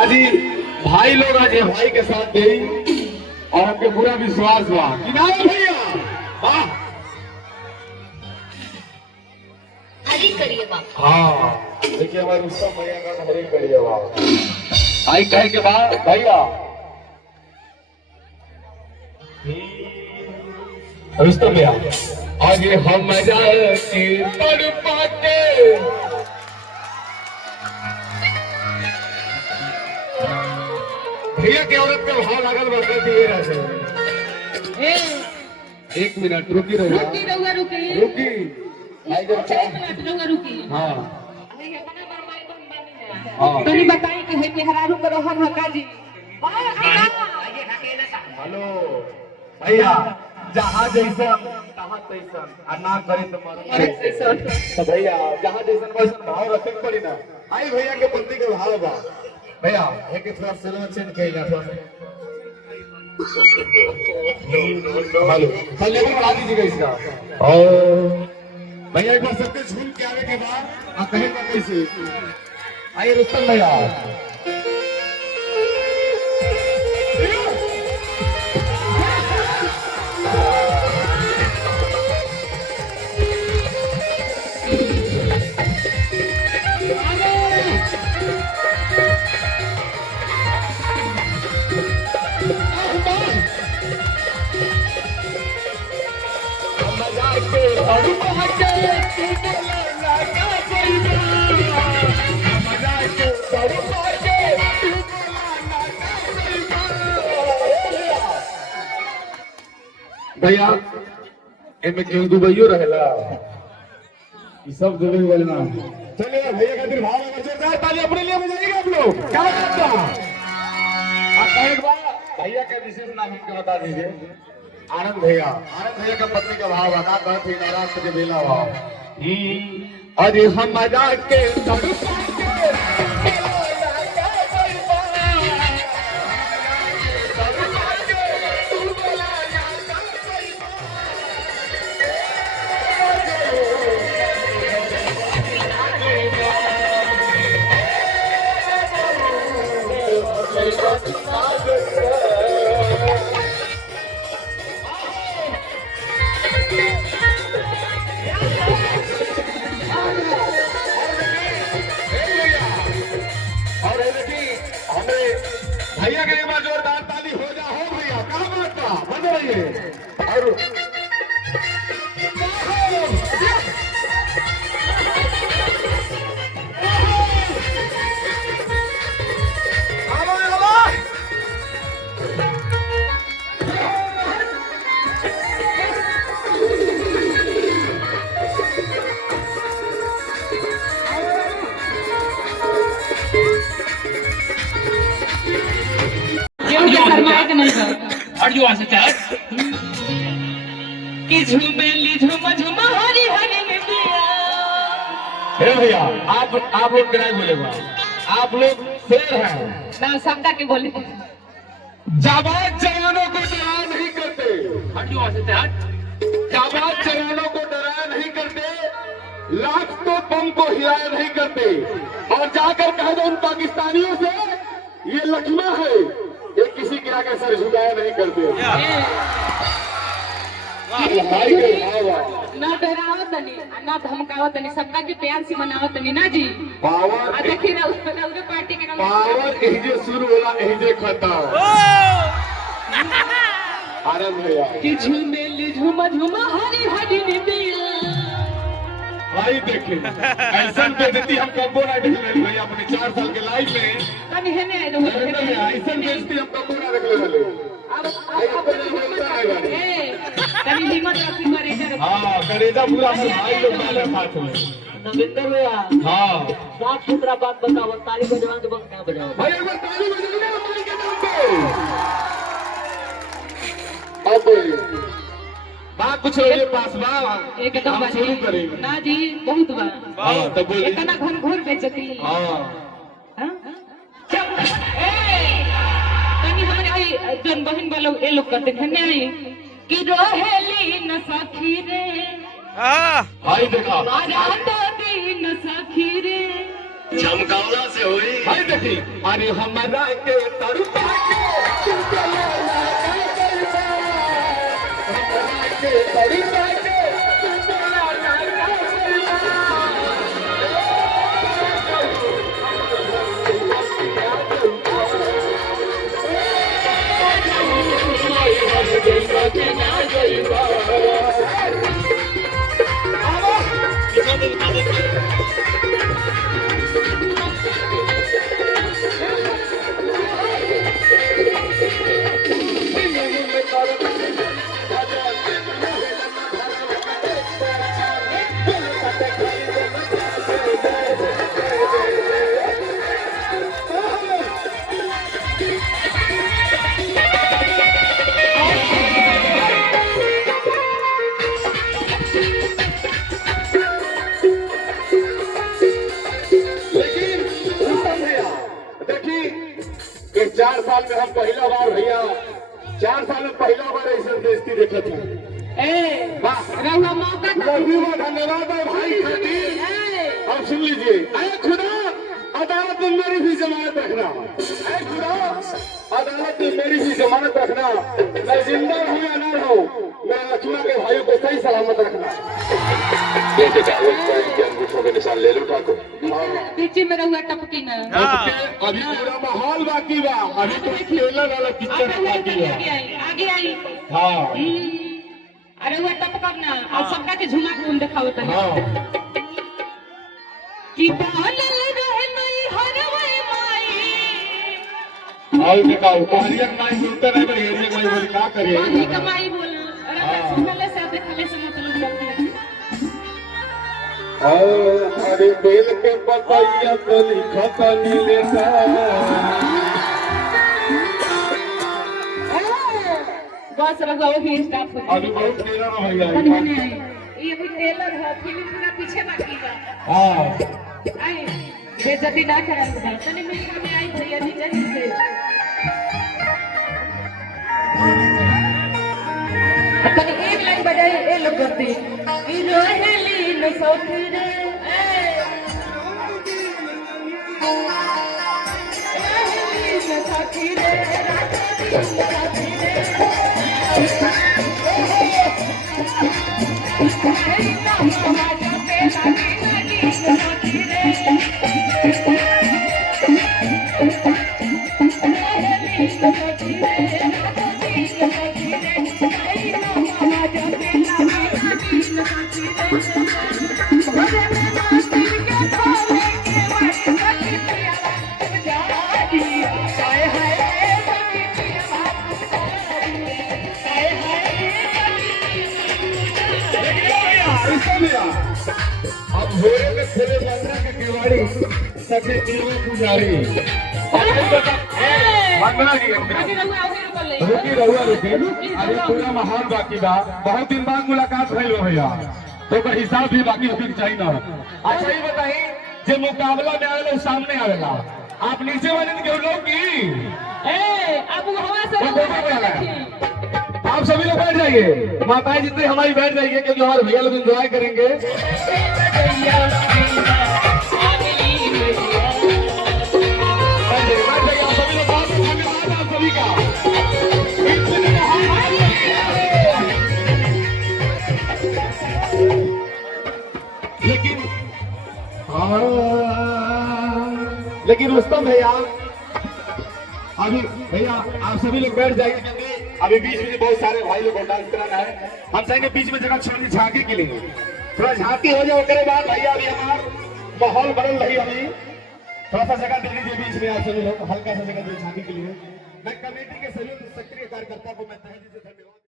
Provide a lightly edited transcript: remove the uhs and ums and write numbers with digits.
आज ही भाई लोग आज ये भाई के साथ गई और हमके पूरा विश्वास हुआ कि ना भैया वाह हरी करिए बाप। हाँ देखिए हमारे रुस्तम भैया का हरी करिए वाह आई कहे के बाद भैया रुस्तम भैया आज ये हम मजा की तड़पा के भैया की औरत का भाव लागल बढ़ते दिए रहते एक मिनट रुकी रहुआ रुकी आई जब हाँ हाँ तनी बताई कि है मेहरारू को रहन हका जी। हेलो भैया जहाँ जैसा तहाँ तैसा आ ना करे तो मर तो भैया जहाँ जैसा वैसा भाव रखे पड़ी ना आई भैया के पत्नी के भाव बा भैया एक थोड़ा सेलो चेंज कइला थोड़ा हेलो कल लेवल बढ़ा दीजिएगा इसका और भैया एक बार सबके झूम के आवे के बाद आ कहेगा कैसे आइए रुस्तम भैया भैया एमे क्यों दुबईयो रहेला ये सब दुबई वाले ना चलिए भैया का दिन भाव में जोरदार ताली अपने लिए बजाइएगा आप लोग क्या बात है आप कहे एक बार भैया का विशेष नाम हमको बता दीजिए आनंद भैया का पत्नी का भाव बता कहत ही नाराज के बेला भाव अरे हम मजाक के तड़पा के भैया के एक बार जोरदार ताली हो जा हो भैया क्या बात था बज रही है और और जो आसे चाहे कि झूमेली झूम झूम हरी हरी नदिया। हे भैया आप लोग क्या बोलेगा आप लोग शेर हैं ना समझा के बोले जाबाज जवानों को डराया नहीं करते और जो आसे चाहे जाबाज जवानों को डराया नहीं करते लाख तो बम को हिलाया नहीं करते और जाकर कह दो उन पाकिस्तानियों से ये लक्ष्मा है ये किसी के आगे सर झुकाया नहीं करते ना डरावत तनी ना धमकावत तनी सबका के प्यार से मनावत तनी ना जी पावर आ देखी ना उनके पार्टी के नाम पावर एजे शुरू होला एजे खत्म आनंद भैया कि झूमेली झूम झूम हरी हरी नदिया। भाई देखे ऐसा बेइज्जती हम कबो ना देख ले भैया अपने 4 साल के लाइफ में तनी है ने ऐसा बेइज्जती हम कबो ना देख ले अब तनी हिम्मत रखी करे इधर हां करेजा पूरा भाई लोग डाले साथ में नविंदर भैया हां साफ सुथरा बात बताओ ताली बजवा के बंद ना बजाओ भाई एक बार ताली बजाओ ना भाई के नाम पे अब बात कुछ ये पास बा एकदम हम शुरू करेंगे ना जी बहुत बा हां तब बोलिए इतना घन घोर बेचती हां तनी हमारे आई जन बहन वालों ए लोग करते हैं नहीं कि रोहेली न सखी रे भाई देखा रात दिन सखी रे चमकावला से हुई भाई देखी अरे हमारा के तड़पा के चलो हमारा के तड़पा के कि 4 साल में हम पहला बार भैया 4 साल में पहला बार ऐसा बेइज्जती देखे थे। वाह रहुआ मौका धन्यवाद है भाई खातिर। अब सुन लीजिए अरे खुदा अदालत में मेरी भी जमानत रखना। अरे खुदा अदालत में मेरी भी जमानत रखना। मैं जिंदा हूँ या ना हूँ मेरे लक्ष्मण के भाइयों को सही सलामत रखना। जैसे अंगूठों के निशान ले लो ठाकुर। पीछे में रहुआ टपकी ना अभी पूरा माहौल बाकी बा। अभी तो खेलने वाला पिक्चर बाकी है। आगे आई हाँ अरे वो टपकब ना और सबका के झुमा घूम दिखाओ तनी हाँ कि बालल रहे नहीं हरवे माई और देखा उपहारियत नहीं बोलते नहीं पर हेरियत नहीं बोली क्या करिए पानी कमाई बोल अरे सुनले से देखले से मतलब रखते अरे बेल के पतैया तो लिखत नीले सा बस रखो ही स्टाफ अभी बहुत मेरा ना भैया ये भी टेलर है फिल्म पूरा पीछे बाकी बा हाँ आई बेइज्जती ना करन बा तने मेरे सामने आई भैया जी जल्दी से तने एक लाइन बजाई ए लोग करते ई रोहेली न सौखरे रोहेली न सौखरे अब भोरे में खेले बंदा के केवाड़ी सके देवा पुजारी वंदना जी रुकी रहुआ रुकी अभी पूरा माहौल बाकी बा। बहुत दिन बाद मुलाकात भइल भैया तो ओकर हिसाब भी बाकी होके चाहिए ना। अच्छा ये बताई जे मुकाबला में आवेला सामने आवेला आप नीचे वाले के लोग की अब हवा से आप सभी लोग बैठ जाइए माताएं जितने हमारी बैठ जाइए क्योंकि हमारे भैया लोग एंजॉय करेंगे। सभी का लेकिन रुस्तम भैया अभी भैया आप सभी लोग बैठ जाइए क्योंकि अभी बीच में बहुत सारे भाई लोग को डांस कराना है। हम चाहेंगे बीच में जगह छोड़नी झांकी के लिए थोड़ा झांकी हो जाए उसके बाद भैया अभी हमारा माहौल बदल रही अभी थोड़ा सा जगह दे दीजिए बीच में आप सभी लोग हल्का सा जगह दे झांकी के लिए। मैं कमेटी के सभी सक्रिय कार्यकर्ता को मैं तहे दिल से धन्यवाद